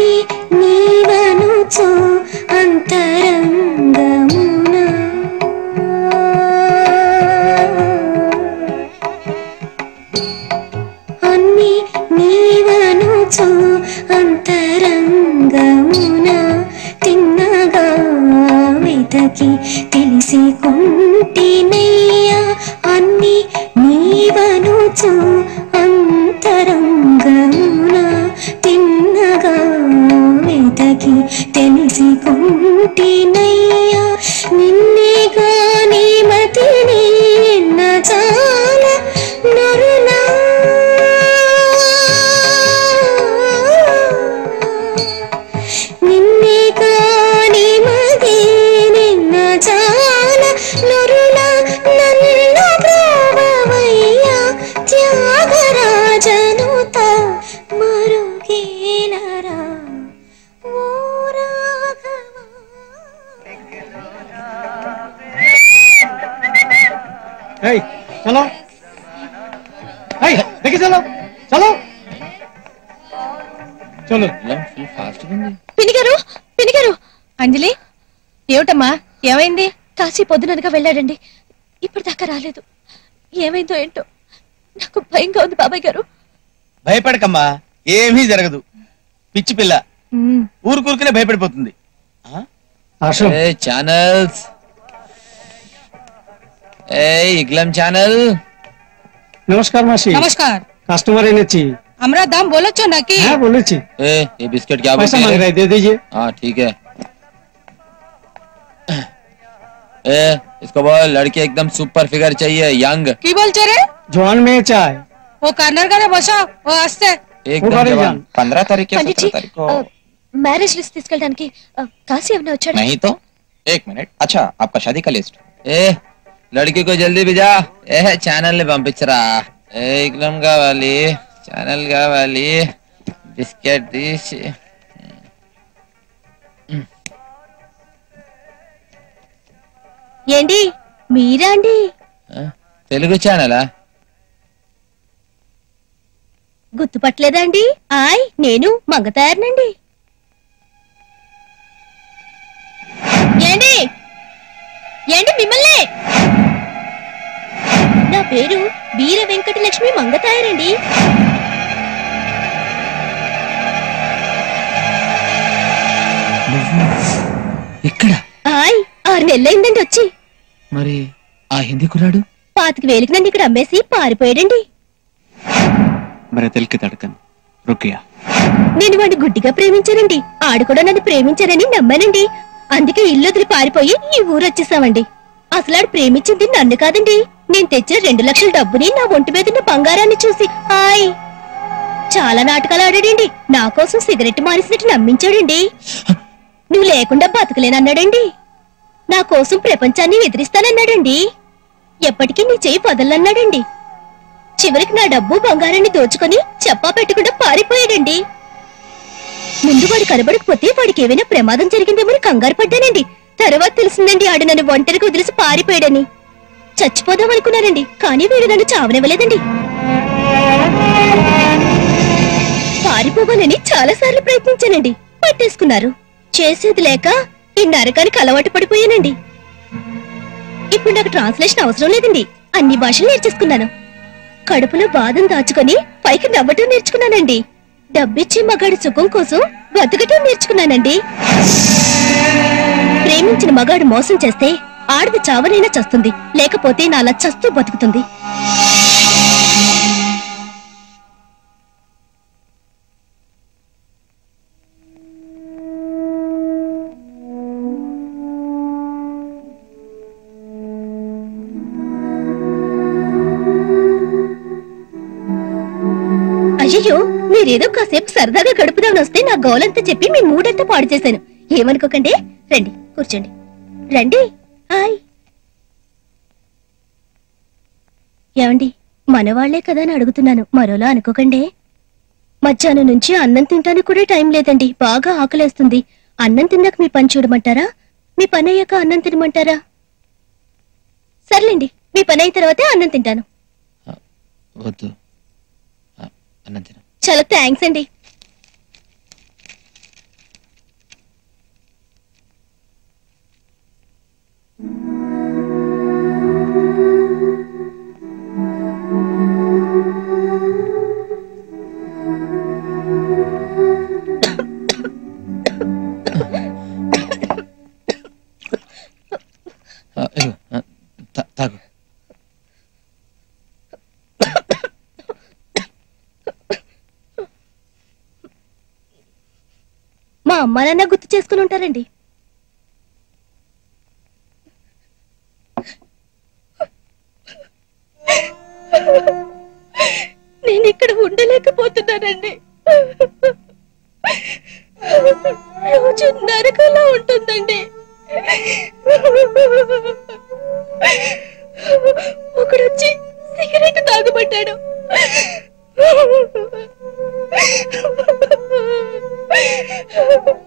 అన్ని నీవనుచు అంతరంగమున అన్ని నీవనుచు అంతరంగమున తిన్నగా వెతకి తెలిసి కొంటినయ్యా అన్ని నీవనుచు అంతరంగమున తిన్నగా వెతకి తెలిసి కొంటినయ్యా నిన్నే గాని మతిని నచాల నరులా నిన్నే గాని మతిని నచాల నరులా నన్ను ప్రభవయ్యా త్యాగరాజనుత మరుగేలరా ఓ రాఘవా. చలో देखिए चलो चलो चलो పినిగారు పినిగారు అంజలి ఏమిటమ్మా ఏమైంది? కాశీ పొద్దుననగా వెళ్ళాడండి, ఇప్పటిదాకా రాలేదు. ఏమైందో ఏంటో నాకు భయంగా ఉంది బాబాయ్ గారు. భయపడకమ్మా, ఏమీ జరగదు. పిచ్చి పిల్ల ఊరుకూరుకునే భయపడిపోతుంది. ఛానల్స్ इग्लम चैनल नमस्कार मासी। नमस्कार। कस्टमर एनेची हमरा दाम बोलो छो ना कि? हां बोले छी। ये बिस्किट क्या पैसा मांग रहे, दे दीजिए। हाँ ठीक है। इसको बोल लड़की एकदम सुपर फिगर चाहिए, यंग। की बोल रे? जवान में चाय। वो कार्नर का बसो, वो हंसते। एकदम जवान। 15 तारीख या 17 तारीख को మ్యారేజ్ లిస్ట్ తీసుకెళ్ళడానికి కాశీ ఏమన్నా వచ్చాడు? नहीं तो 1 मिनट। अच्छा आपका शादी का लिस्ट। लड़की को जल्दी भिजा। चैनल ने पंपिंचरा। इग्लम कावाली, चैनल कावाली, बिस्किट తీసి ఏండి మీరా అండి? తెలుగు ఛానలా? గుర్తుపట్టలేదా అండి? ఆయ్ నేను మంగతాయర్నండి. ఏండి ఏండి మిమ్మల్ని? నా పేరు వీర వెంకటలక్ష్మి మంగతాయరండి. ఇక్కడ ఆయ్ 6 నెలలైందండి వచ్చి. మరి ఆ హిందీ కురాడు 25,000కి నన్ను ఇక్కడ అమ్మేసి పారిపోయాడండి. मेरे दिल की धड़कन रुक गया। నేను వాడిని గుడ్డిగా ప్రేమించానండి, ఆడు కూడా నన్ను ప్రేమించానని నమ్మానండి. అందుకే ఇల్లు వదిలి పారిపోయి ఈ ఊరు వచ్చేసామండి. అసలు ఆడు ప్రేమించింది నన్ను కాదండి, నేను తెచ్చిన 2 లక్షల డబ్బుని నా ఒంటి మీద ఉన్న బంగారాన్ని చూసి. హాయ్ చాలా నాటకాలు ఆడాడండి, నా కోసం సిగరెట్ మానేసినట్టు నమ్మించాడండి. నువ్వు లేకుండా బతకలేనన్నాడండి, నా కోసం ప్రపంచాన్ని ఎదిరిస్తానన్నాడండి, ఎప్పటికీ నీ చెయ్యి వదలన్నాడండి. చివరికి నా డబ్బు బంగారాన్ని దోచుకొని చెప్పా పెట్టకుండా పారిపోయాడండి. ముందు వాడు కనబడకపోతే వాడికి ఏమైనా ప్రమాదం జరిగిందేమని కంగారు పడ్డానండి. తర్వాత తెలిసిందండి ఆడు నన్ను ఒంటరికి వదిలేసి పారిపోయాడని. చచ్చిపోదాం అనుకున్నానండి, కానీ వీడు నన్ను చావనివ్వలేదండి. పారిపోవాలని చాలా సార్లు ప్రయత్నించానండి, పట్టేసుకున్నారు. చేసేది లేక ఈ నరకానికి అలవాటు పడిపోయానండి. ఇప్పుడు నాకు ట్రాన్స్లేషన్ అవసరం లేదండి, అన్ని భాషలు నేర్చేసుకున్నాను. కడుపులో బాధను దాచుకొని పైకి నవ్వటం నేర్చుకున్నానండి. డబ్బిచ్చి మగాడి సుఖం కోసం బతకటం నేర్చుకున్నానండి. ప్రేమించిన మగాడు మోసం చేస్తే ఆడది చావనైనా చస్తుంది, లేకపోతే నాలా చస్తూ బతుకుతుంది. అయ్యో మీరేదో కాసేపు సరదాగా గడుపుదామని వస్తే నా గోలంతా చెప్పి మీ మూడంతా పాడు చేశాను. ఏమనుకోకండి, రండి కూర్చోండి. రండి. హాయ్. ఏమండి మనవాళ్లే కదా అని అడుగుతున్నాను, మరోలా అనుకోకండి. మధ్యాహ్నం నుంచి అన్నం తింటానికి కూడా టైం లేదండి, బాగా ఆకలేస్తుంది. అన్నం తిన్నాక మీ పని చూడమంటారా, మీ పని అయ్యాక అన్నం తినమంటారా? సర్లేండి, మీ పని అయిన తర్వాతే అన్నం తింటాను. చాలా థ్యాంక్స్ అండి. అమ్మా నాన్న గుర్తు చేసుకుని ఉంటారండి. నేను ఇక్కడ ఉండలేకపోతున్నానండి. రోజు నరకలా ఉంటుందండి. ఒకడొచ్చి సిగరెట్ తాగబడ్డాడు.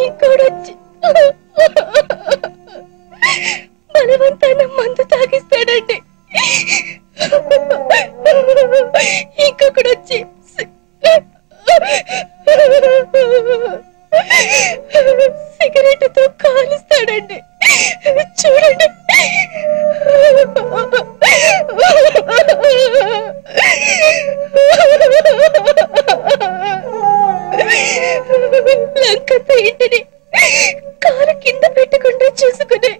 ఇంకోడొచ్చి బలవంతాన మందు తాగిస్తాడండి. ఇంకొకడొచ్చి సిగరెట్తో కాలుస్తాడండి. చూడండి, లంకంత ఇంటిని కాలు కింద పెట్టకుండా చూసుకునే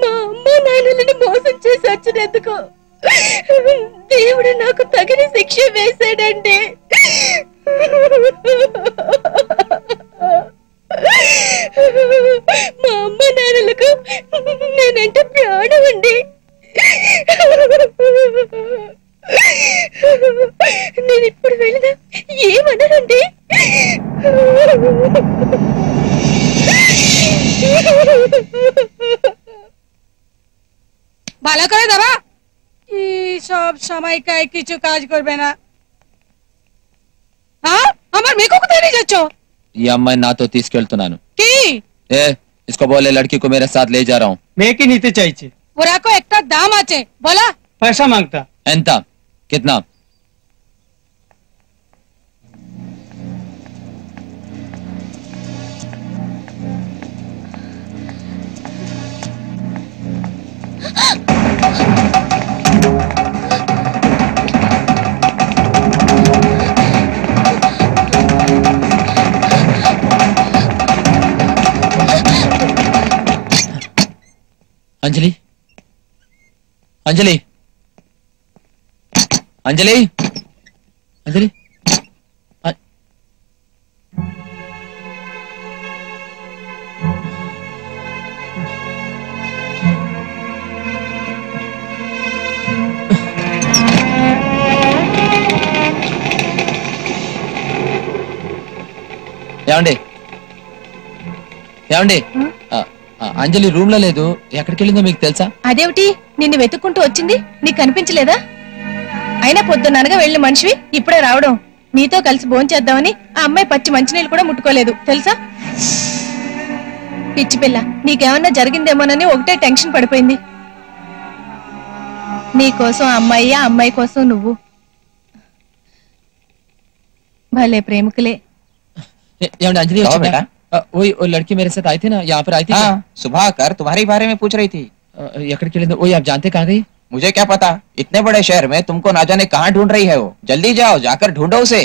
మా అమ్మ నాన్నలను మోసం చేసి వచ్చినందుకు దేవుడు నాకు తగిన శిక్ష వేశాడండి. మా అమ్మ నాన్నలకు నేనంటే ప్రాణం అండి. నేను ఇప్పుడు వెళ్ళినా ఏమన్నానండి? ভালো করে দাঁড়া, কি সব সময় কায় কিছু কাজ করবে না। হ্যাঁ, আমার মেয়েকে কোথায় নিয়ে যাচ্ছ? ये अम्मा ना तो తీసుకెళ్తున్నాను। কি? ए इसको बोले लड़की को मेरे साथ ले जा रहा हूँ। मैं की नीति चाहिए। ওরাকো একটা দাম আছে, বলা। पैसा मांगता। ఎంత? कितना? अंजलि, अंजलि, अंजलि, अंजलि, ఏమండి ఏమండి అంజలి రూమ్ లో లేదు, ఎక్కడికి వెళ్ళిందో మీకు తెలుసా? అదేమిటి, నిన్ను వెతుక్కుంటూ వచ్చింది? నీకు కనిపించలేదా? అయినా పొద్దున్ననగా వెళ్ళిన మనిషివి ఇప్పుడే రావడం. నీతో కలిసి భోంచేద్దామని ఆ అమ్మాయి పచ్చి మంచినీళ్ళు కూడా ముట్టుకోలేదు తెలుసా? పిచ్చి పిల్ల, నీకేమన్నా జరిగిందేమోనని ఒకటే టెన్షన్ పడిపోయింది. నీకోసం అమ్మాయి, ఆ అమ్మాయి కోసం నువ్వు. భలే ప్రేమికులే. ఏమండి అంజలి వచ్చా बेटा? वही वो लड़की मेरे साथ आई थी ना, यहाँ पर आई थी। हाँ, सुबह कर तुम्हारे बारे में पूछ रही थी। वही आप जानते कहाँ गई? मुझे क्या पता, इतने बड़े शहर में तुमको ना जाने कहाँ ढूंढ रही है वो। जल्दी जाओ, जाकर ढूंढो उसे।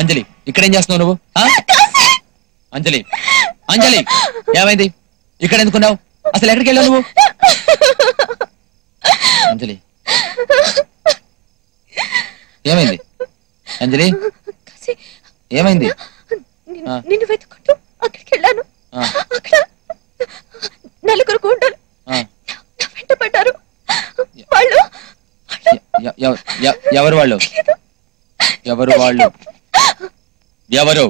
అంజలి, ఇక్కడేం చేస్తున్నావు నువ్వు? అంజలి, అంజలి, ఏమైంది? ఇక్కడ ఎందుకున్నావు? అసలు ఎక్కడికి వెళ్ళావు నువ్వు? అంజలి, ఏమైంది? అంజలి, ఏమైంది? నిన్ను వెతుకుంటూ అక్కడికి వెళ్ళాను. అక్కడ నలుగురు గుండెలు నా వెంట పడ్డారు. వాళ్ళు ఎవరు వాళ్ళు? ఎవరు వాళ్ళు? ఎవరు?